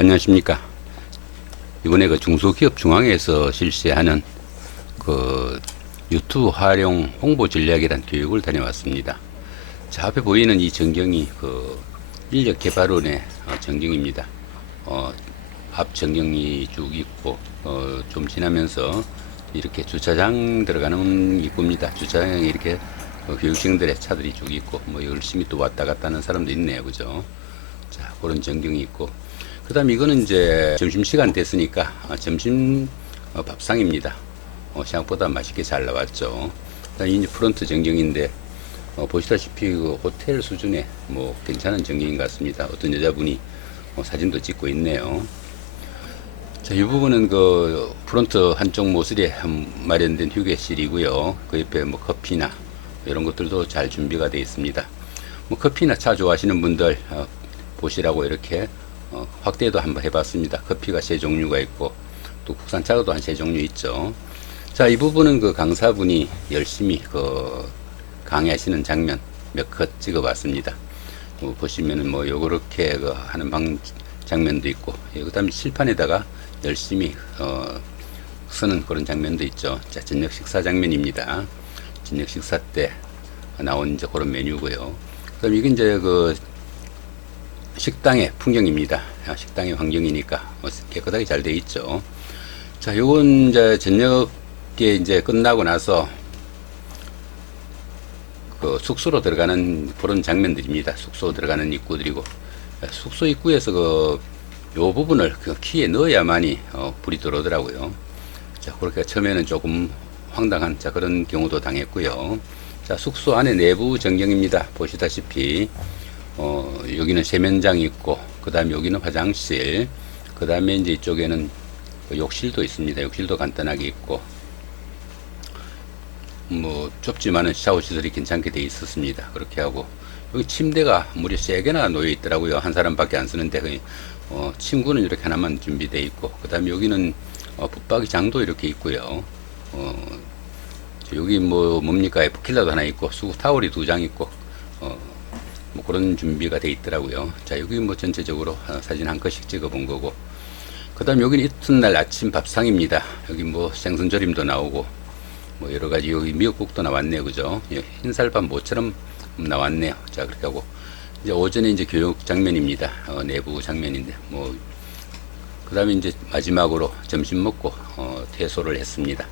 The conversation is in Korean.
안녕하십니까. 이번에 그 중소기업 중앙에서 실시하는 그 유튜브 활용 홍보 전략이란 교육을 다녀왔습니다. 자, 앞에 보이는 이 전경이 그 인력 개발원의 어, 전경입니다. 어, 앞 전경이 쭉 있고, 어, 좀 지나면서 이렇게 주차장 들어가는 입구입니다. 주차장에 이렇게 어, 교육생들의 차들이 쭉 있고, 뭐 열심히 또 왔다 갔다 하는 사람도 있네요. 그죠? 자, 그런 전경이 있고. 그 다음 이거는 이제 점심시간 됐으니까 어, 점심 어, 밥상입니다. 어, 생각보다 맛있게 잘 나왔죠. 이제 프론트 전경인데 어, 보시다시피 그 호텔 수준의 뭐 괜찮은 전경인 것 같습니다. 어떤 여자분이 어, 사진도 찍고 있네요. 자, 이 부분은 그 프론트 한쪽 모서리에 한 마련된 휴게실이고요. 그 옆에 뭐 커피나 이런 것들도 잘 준비가 되어 있습니다. 뭐 커피나 차 좋아하시는 분들 어, 보시라고 이렇게 어, 확대도 한번 해봤습니다. 커피가 세 종류가 있고 또 국산 차도 한 세 종류 있죠. 자, 이 부분은 그 강사분이 열심히 그 강의하시는 장면 몇 컷 찍어봤습니다. 뭐 보시면은 뭐 요렇게 그 하는 방 장면도 있고, 예, 그다음에 칠판에다가 열심히 어, 쓰는 그런 장면도 있죠. 자, 저녁 식사 장면입니다. 저녁 식사 때 나온 이제 그런 메뉴고요. 그다음 이게 이제 그 식당의 풍경입니다. 아, 식당의 환경이니까 뭐 깨끗하게 잘 돼 있죠. 자, 요건 이제 저녁에 이제 끝나고 나서 그 숙소로 들어가는 그런 장면들입니다. 숙소 들어가는 입구들이고 숙소 입구에서 그 요 부분을 그 키에 넣어야만이 어, 불이 들어오더라고요. 자, 그렇게 처음에는 조금 황당한 자 그런 경우도 당했고요. 자, 숙소 안에 내부 전경입니다. 보시다시피 어, 여기는 세면장이 있고, 그 다음에 여기는 화장실, 그 다음에 이제 이쪽에는 그 욕실도 있습니다. 욕실도 간단하게 있고, 뭐, 좁지만은 샤워 시설이 괜찮게 돼 있었습니다. 그렇게 하고, 여기 침대가 무려 세 개나 놓여 있더라고요. 한 사람밖에 안 쓰는데, 그, 어, 침구는 이렇게 하나만 준비되어 있고, 그 다음에 여기는 어, 붙박이 장도 이렇게 있고요. 어, 여기 뭐 뭡니까 에프킬러도 하나 있고 수구 타월이 두 장 있고 그런 준비가 돼 있더라고요. 자 여기 뭐 전체적으로 어, 사진 한 컷씩 찍어 본 거고 그 다음 여기는 이튿날 아침 밥상입니다. 여기 뭐 생선조림도 나오고 뭐 여러 가지 여기 미역국도 나왔네요, 그죠? 예, 흰쌀밥 모처럼 나왔네요. 자 그렇게 하고 이제 오전에 이제 교육 장면입니다. 어, 내부 장면인데 뭐 그 다음에 이제 마지막으로 점심 먹고 어, 퇴소를 했습니다.